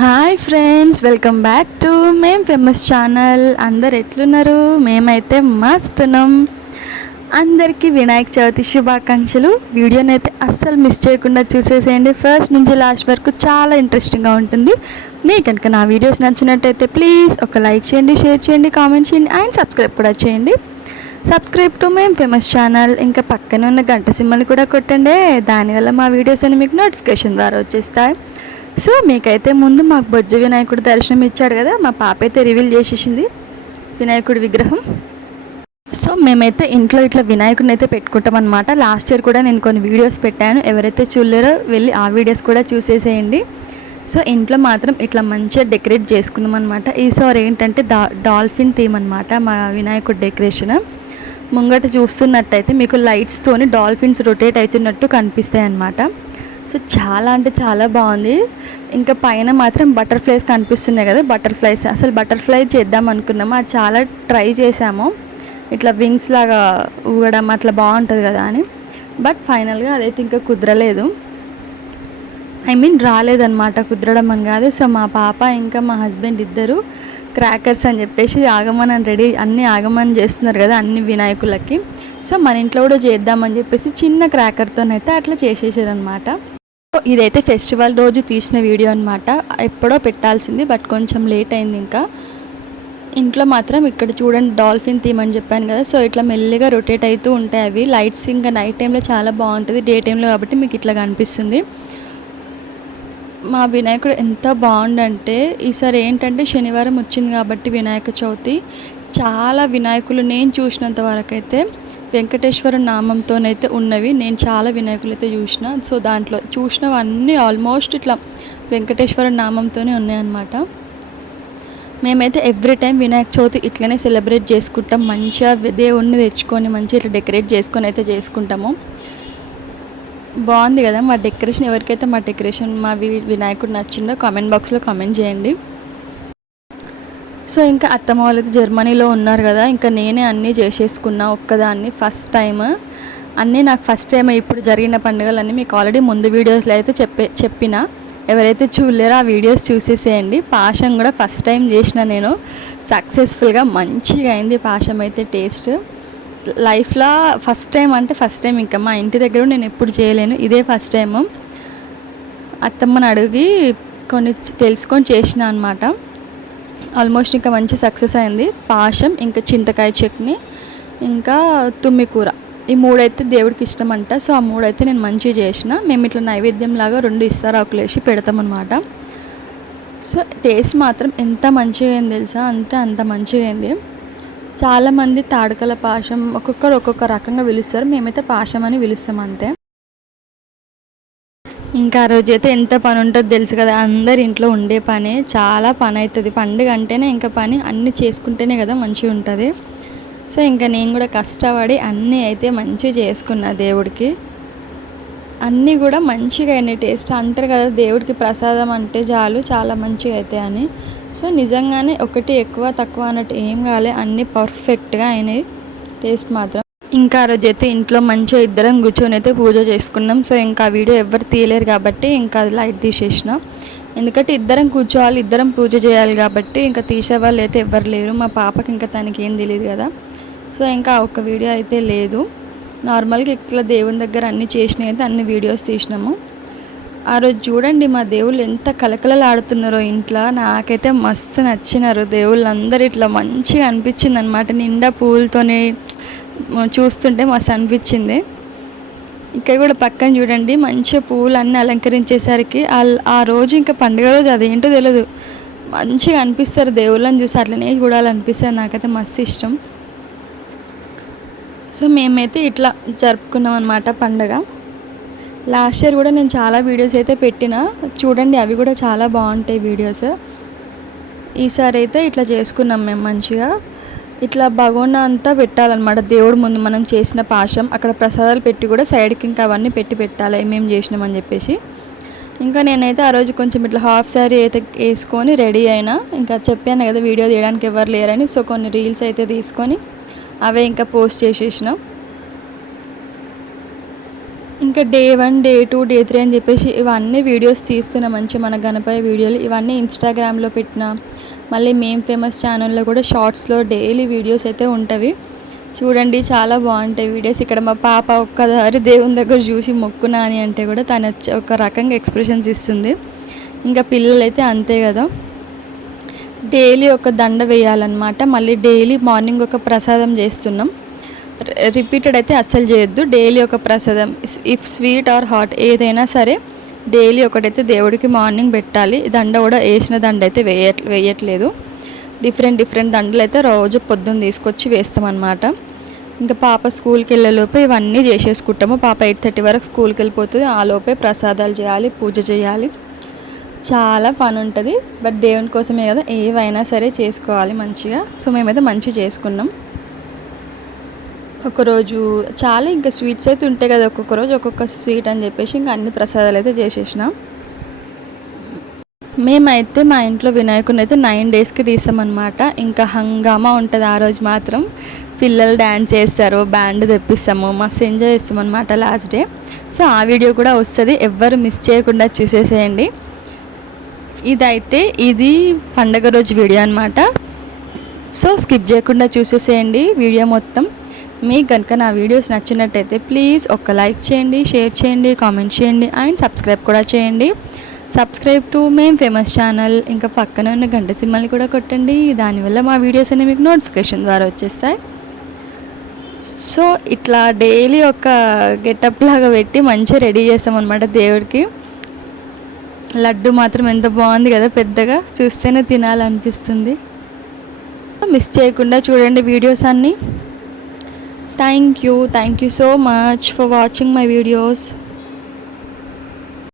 Hi friends, welcome back to మేం famous channel. అందరు ఎట్లున్నారు? మేమైతే మస్తున్నాం. అందరికీ వినాయక చవితి శుభాకాంక్షలు. వీడియోని అయితే అస్సలు మిస్ చేయకుండా చూసేసేయండి. ఫస్ట్ నుంచి లాస్ట్ వరకు చాలా ఇంట్రెస్టింగ్గా ఉంటుంది. మీకు కనుక నా వీడియోస్ నచ్చినట్టయితే ప్లీజ్ ఒక లైక్ చేయండి, షేర్ చేయండి, కామెంట్ చేయండి అండ్ సబ్స్క్రైబ్ కూడా చేయండి. సబ్స్క్రైబ్ టు మేం ఫేమస్ ఛానల్. ఇంకా పక్కనే ఉన్న గంట సింబల్ కూడా కొట్టండి. దానివల్ల మా వీడియోస్ అని మీకు నోటిఫికేషన్ ద్వారా వచ్చేస్తాయి. సో మీకైతే ముందు మాకు బొజ్జ వినాయకుడు దర్శనం ఇచ్చాడు కదా, మా పాప అయితే రివీల్ చేసేసింది వినాయకుడి విగ్రహం. సో మేమైతే ఇంట్లో ఇట్లా వినాయకుడిని అయితే పెట్టుకుంటాం అనమాట. లాస్ట్ ఇయర్ కూడా నేను కొన్ని వీడియోస్ పెట్టాను, ఎవరైతే చూడలేరో వెళ్ళి ఆ వీడియోస్ కూడా చూసేసేయండి. సో ఇంట్లో మాత్రం ఇట్లా మంచిగా డెకరేట్ చేసుకున్నాం అనమాట. ఈసారి ఏంటంటే డాల్ఫిన్ థీమ్ అనమాట మా వినాయకుడి డెకరేషన్. ముంగట చూస్తున్నట్టయితే మీకు లైట్స్తోని డాల్ఫిన్స్ రొటేట్ అవుతున్నట్టు కనిపిస్తాయి అన్నమాట. సో చాలా అంటే చాలా బాగుంది. ఇంకా పైన మాత్రం బటర్ఫ్లైస్ కనిపిస్తున్నాయి కదా, బటర్ఫ్లైస్ అసలు బటర్ఫ్లై చేద్దాం అనుకున్నాము, అది చాలా ట్రై చేసాము, ఇట్లా వింగ్స్ లాగా ఊగడం అట్లా బాగుంటుంది కదా అని. బట్ ఫైనల్గా అదైతే ఇంకా కుదరలేదు, రాలేదన్నమాట, కుదరడం అని కాదు. సో మా పాప ఇంకా మా హస్బెండ్ ఇద్దరు క్రాకర్స్ అని చెప్పేసి ఆగమని రెడీ అన్నీ ఆగమని చేస్తున్నారు కదా అన్ని వినాయకులకి. సో మన ఇంట్లో కూడా చేద్దామని చెప్పేసి చిన్న క్రాకర్తోనైతే అట్లా చేసేసారనమాట. ఇదైతే ఫెస్టివల్ రోజు తీసిన వీడియో అనమాట. ఎప్పుడో పెట్టాల్సింది బట్ కొంచెం లేట్ అయింది. ఇంకా ఇంట్లో మాత్రం ఇక్కడ చూడండి డాల్ఫిన్ థీమ్ అని చెప్పాను కదా, సో ఇట్లా మెల్లిగా రొటేట్ అవుతూ ఉంటాయి అవి లైట్స్. ఇంకా నైట్ టైంలో చాలా బాగుంటుంది, డే టైంలో కాబట్టి మీకు ఇట్లా కనిపిస్తుంది. మా వినాయకుడు ఎంత బాగుండంటే ఈసారి ఏంటంటే శనివారం వచ్చింది కాబట్టి వినాయక చవితి చాలా వినాయకులు నేను చూసినంత వరకు అయితే వెంకటేశ్వర నామంతోనైతే ఉన్నవి. నేను చాలా వినాయకులు అయితే చూసిన. సో దాంట్లో చూసినవన్నీ ఆల్మోస్ట్ ఇట్లా వెంకటేశ్వర నామంతోనే ఉన్నాయన్నమాట. మేమైతే ఎవ్రీ టైం వినాయక చవితి ఇట్లనే సెలబ్రేట్ చేసుకుంటాం. మంచిగా దేవుణ్ణి తెచ్చుకొని మంచిగా ఇట్లా డెకరేట్ చేసుకొని అయితే చేసుకుంటాము. బాగుంది కదా మా డెకరేషన్. ఎవరికైతే మా డెకరేషన్ మా వినాయకుడు నచ్చిందో కామెంట్ బాక్స్లో కామెంట్ చేయండి. సో ఇంకా అత్తమ్మ వాళ్ళకి జర్మనీలో ఉన్నారు కదా, ఇంకా నేనే అన్నీ చేసేసుకున్నా ఒక్కదాన్ని. ఫస్ట్ టైం అన్నీ నాకు ఫస్ట్ టైం. ఇప్పుడు జరిగిన పండుగలన్నీ మీకు ఆల్రెడీ ముందు వీడియోస్లో అయితే చెప్పిన, ఎవరైతే చూడలేరో ఆ వీడియోస్ చూసేసేయండి. పాశం కూడా ఫస్ట్ టైం చేసిన నేను, సక్సెస్ఫుల్గా మంచిగా అయింది పాశం అయితే. టేస్ట్ లైఫ్లో ఫస్ట్ టైం అంటే ఫస్ట్ టైం. ఇంకా మా ఇంటి దగ్గర నేను ఎప్పుడు చేయలేను, ఇదే ఫస్ట్ టైము. అత్తమ్మని అడిగి కొన్ని తెలుసుకొని చేసిన అనమాట. ఆల్మోస్ట్ ఇంకా మంచి సక్సెస్ అయింది. పాశం, ఇంకా చింతకాయ చట్నీ, ఇంకా తుమ్మి కూర, ఈ మూడైతే దేవుడికి ఇష్టం అంట. సో ఆ మూడైతే నేను మంచిగా చేసిన. మేము ఇట్లా నైవేద్యం లాగా 2 ఇస్తారాకులు వేసి పెడతామన్నమాట. సో టేస్ట్ మాత్రం ఎంత మంచిగా అయింది తెలుసా, అంటే అంత మంచిగా అయింది. చాలామంది తాడకల పాశం ఒక్కొక్కరు ఒక్కొక్క రకంగా పిలుస్తారు, మేమైతే పాశం అని పిలుస్తాం అంతే. ఇంకా ఆ రోజైతే ఎంత పని ఉంటుందో తెలుసు కదా, అందరి ఇంట్లో ఉండే పనే, చాలా పని అవుతుంది. పండుగ అంటేనే ఇంకా పని, అన్నీ చేసుకుంటేనే కదా మంచిగా ఉంటుంది. సో ఇంకా నేను కూడా కష్టపడి అన్నీ అయితే మంచిగా చేసుకున్నా దేవుడికి. అన్నీ కూడా మంచిగా అయినాయి. టేస్ట్ అంటారు కదా దేవుడికి ప్రసాదం అంటే చాలు చాలా మంచిగా అవుతాయి అని. సో నిజంగానే ఒకటి ఎక్కువ తక్కువ అన్నట్టు ఏం కాలే, అన్నీ పర్ఫెక్ట్గా అయినాయి టేస్ట్ మాత్రం. ఇంకా ఆ రోజైతే ఇంట్లో మంచిగా ఇద్దరం కూర్చొని అయితే పూజ చేసుకున్నాం. సో ఇంకా ఆ వీడియో ఎవరు తీయలేరు కాబట్టి ఇంకా అది లైట్ తీసేసిన, ఎందుకంటే ఇద్దరం కూర్చోవాలి, ఇద్దరం పూజ చేయాలి కాబట్టి ఇంకా తీసేవాళ్ళు అయితే ఎవ్వరు లేరు. మా పాపకి ఇంకా తనకి ఏం తెలియదు కదా, సో ఇంకా ఒక్క వీడియో అయితే లేదు. నార్మల్గా ఇట్లా దేవుని దగ్గర అన్నీ చేసినవి అయితే అన్ని వీడియోస్ తీసినాము. ఆ రోజు చూడండి మా దేవుళ్ళు ఎంత కలకలలు ఆడుతున్నారో ఇంట్లో. నాకైతే మస్తు నచ్చినారు దేవుళ్ళు అందరు, ఇట్లా మంచిగా అనిపించింది అనమాట. నిండా పూలతోనే చూస్తుంటే మస్తు అనిపించింది. ఇక్కడ కూడా పక్కన చూడండి మంచిగా పూలు అన్నీ అలంకరించేసరికి ఆ రోజు ఇంకా పండుగ రోజు అదేంటో తెలియదు, మంచిగా అనిపిస్తారు దేవుళ్ళని చూసి, అట్లనే చూడాలనిపిస్తుంది. నాకైతే మస్తు ఇష్టం. సో మేమైతే ఇట్లా జరుపుకున్నాం అనమాట పండుగ. లాస్ట్ ఇయర్ కూడా నేను చాలా వీడియోస్ అయితే పెట్టిన, చూడండి అవి కూడా చాలా బాగుంటాయి వీడియోస్. ఈసారి అయితే ఇట్లా చేసుకున్నాం మేము మంచిగా. ఇట్లా భగవన్న అంతా పెట్టాలన్నమాట దేవుడు ముందు, మనం చేసిన పాశం అక్కడ ప్రసాదాలు పెట్టి కూడా సైడ్కి ఇంకా అవన్నీ పెట్టాలి ఏమేమి చేసినామని చెప్పేసి. ఇంకా నేనైతే ఆ రోజు కొంచెం ఇట్లా హాఫ్ శారీ అయితే వేసుకొని రెడీ అయినా. ఇంకా చెప్పాను కదా వీడియో తీయడానికి ఎవరు లేరని, సో కొన్ని రీల్స్ అయితే తీసుకొని అవే ఇంకా పోస్ట్ చేసేసినాం. ఇంకా డే 1, డే 2, డే 3 అని చెప్పేసి ఇవన్నీ వీడియోస్ తీస్తున్నా మంచిగా మన గణపయ్య వీడియోలు. ఇవన్నీ ఇన్స్టాగ్రామ్లో పెట్టిన, మళ్ళీ మేం ఫేమస్ ఛానల్లో కూడా షార్ట్స్లో డైలీ వీడియోస్ అయితే ఉంటవి. చూడండి చాలా బాగుంటాయి వీడియోస్. ఇక్కడ మా పాప ఒక్కసారి దేవుని దగ్గర చూసి మొక్కునా అని అంటే కూడా తను ఒక రకంగా ఎక్స్ప్రెషన్స్ ఇస్తుంది. ఇంకా పిల్లలైతే అంతే కదా. డైలీ ఒక దండ వేయాలన్నమాట. మళ్ళీ డైలీ మార్నింగ్ ఒక ప్రసాదం చేస్తున్నాం. రిపీటెడ్ అయితే అస్సలు చేయొద్దు. డైలీ ఒక ప్రసాదం, ఇఫ్ స్వీట్ ఆర్ హాట్ ఏదైనా సరే డైలీ ఒకటైతే దేవుడికి మార్నింగ్ పెట్టాలి. దండ కూడా వేసిన దండ అయితే వేయట్లేదు. డిఫరెంట్ దండలు అయితే రోజు పొద్దున్న తీసుకొచ్చి వేస్తామన్నమాట. ఇంకా పాప స్కూల్కి వెళ్ళేలోపే ఇవన్నీ చేసేసుకుంటాము. పాప 8:30 వరకు స్కూల్కి వెళ్ళిపోతుంది. ఆ లోపే ప్రసాదాలు చేయాలి, పూజ చేయాలి, చాలా పని ఉంటుంది. బట్ దేవుని కోసమే కదా, ఏవైనా సరే చేసుకోవాలి మంచిగా. సో మేమైతే మంచిగా చేసుకున్నాం. ఒకరోజు చాలా ఇంకా స్వీట్స్ అయితే ఉంటాయి కదా, ఒక్కొక్క రోజు ఒక్కొక్క స్వీట్ అని చెప్పేసి ఇంకా అన్ని ప్రసాదాలు అయితే చేసేసినాం. మేమైతే మా ఇంట్లో వినాయకుడిని అయితే 9 డేస్కి తీసామన్నమాట. ఇంకా హంగామా ఉంటుంది ఆ రోజు మాత్రం. పిల్లలు డ్యాన్స్ చేస్తారు, బ్యాండ్ తెప్పిస్తాము, మస్తు ఎంజాయ్ చేస్తాం అనమాట లాస్ట్ డే. సో ఆ వీడియో కూడా వస్తుంది, ఎవ్వరు మిస్ చేయకుండా చూసేసేయండి. ఇది పండగ రోజు వీడియో అనమాట. సో స్కిప్ చేయకుండా చూసేసేయండి వీడియో మొత్తం. మీకు కనుక నా వీడియోస్ నచ్చినట్టయితే ప్లీజ్ ఒక లైక్ చేయండి, షేర్ చేయండి, కామెంట్ చేయండి అండ్ సబ్స్క్రైబ్ కూడా చేయండి. సబ్స్క్రైబ్ టు మేం ఫేమస్ ఛానల్. ఇంకా పక్కన ఉన్న గంట సింబల్ని కూడా కొట్టండి. దానివల్ల మా వీడియోస్ అనేవి మీకు నోటిఫికేషన్ ద్వారా వచ్చేస్తాయి. సో ఇట్లా డైలీ ఒక గెటప్ లాగా పెట్టి మంచిగా రెడీ చేస్తామన్నమాట దేవుడికి. లడ్డు మాత్రం ఎంత బాగుంది కదా, పెద్దగా చూస్తేనే తినాలనిపిస్తుంది. మిస్ చేయకుండా చూడండి వీడియోస్ అన్నీ. Thank you so much for watching my videos.